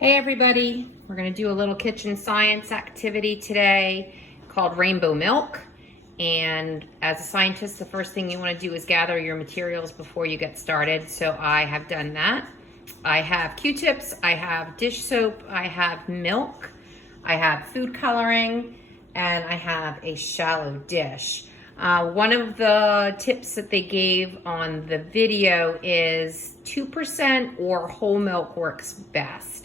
Hey everybody, we're going to do a little kitchen science activity today called rainbow milk. And as a scientist, the first thing you want to do is gather your materials before you get started. So I have done that. I have Q-tips, I have dish soap, I have milk, I have food coloring, and I have a shallow dish. One of the tips that they gave on the video is 2% or whole milk works best.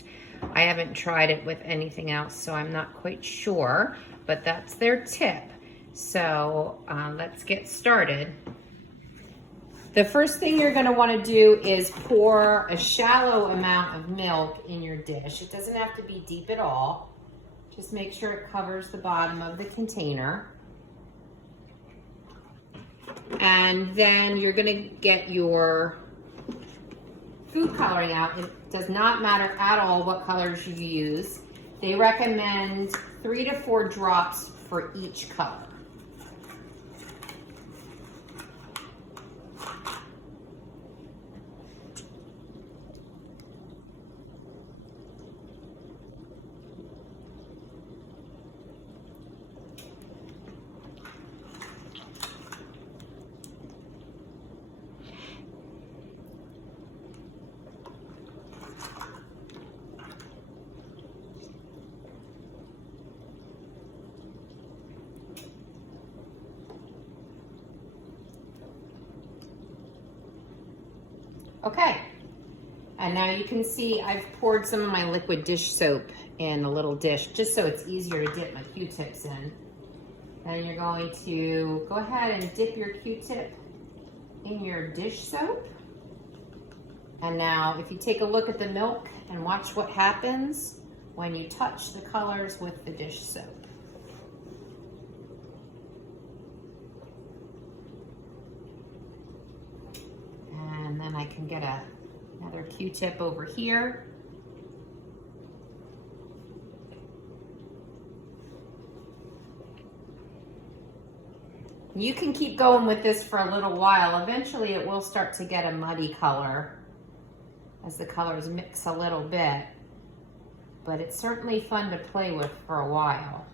I haven't tried it with anything else, so I'm not quite sure, but that's their tip. So let's get started. The first thing you're going to want to do is pour a shallow amount of milk in your dish. It doesn't have to be deep at all. Just make sure it covers the bottom of the container. And then you're going to get your food coloring out. It does not matter at all what colors you use. They recommend 3 to 4 drops for each color. Okay, and now you can see I've poured some of my liquid dish soap in a little dish just so it's easier to dip my Q-tips in. And you're going to go ahead and dip your Q-tip in your dish soap. And now if you take a look at the milk and watch what happens when you touch the colors with the dish soap. And then I can get another Q-tip over here. You can keep going with this for a little while. Eventually it will start to get a muddy color as the colors mix a little bit, but it's certainly fun to play with for a while.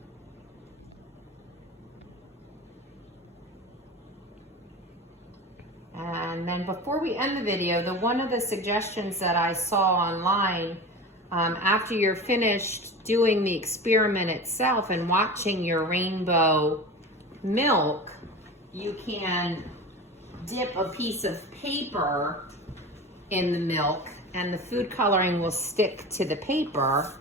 And then before we end the video, one of the suggestions that I saw online, after you're finished doing the experiment itself and watching your rainbow milk, you can dip a piece of paper in the milk and the food coloring will stick to the paper.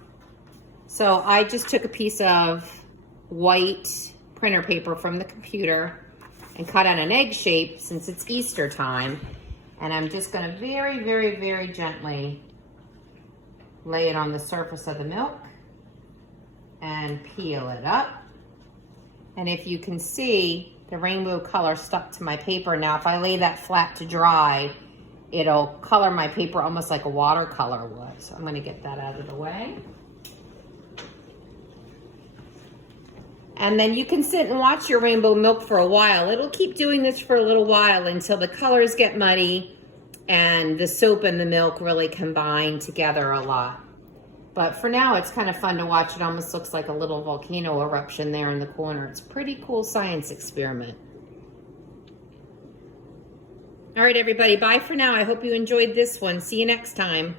So I just took a piece of white printer paper from the computer and cut out an egg shape since it's Easter time. And I'm just gonna very, very, very gently lay it on the surface of the milk and peel it up. And if you can see, the rainbow color stuck to my paper. Now, if I lay that flat to dry, it'll color my paper almost like a watercolor would. So I'm gonna get that out of the way. And then you can sit and watch your rainbow milk for a while. It'll keep doing this for a little while until the colors get muddy and the soap and the milk really combine together a lot. But for now, it's kind of fun to watch. It almost looks like a little volcano eruption there in the corner. It's a pretty cool science experiment. All right, everybody, bye for now. I hope you enjoyed this one. See you next time.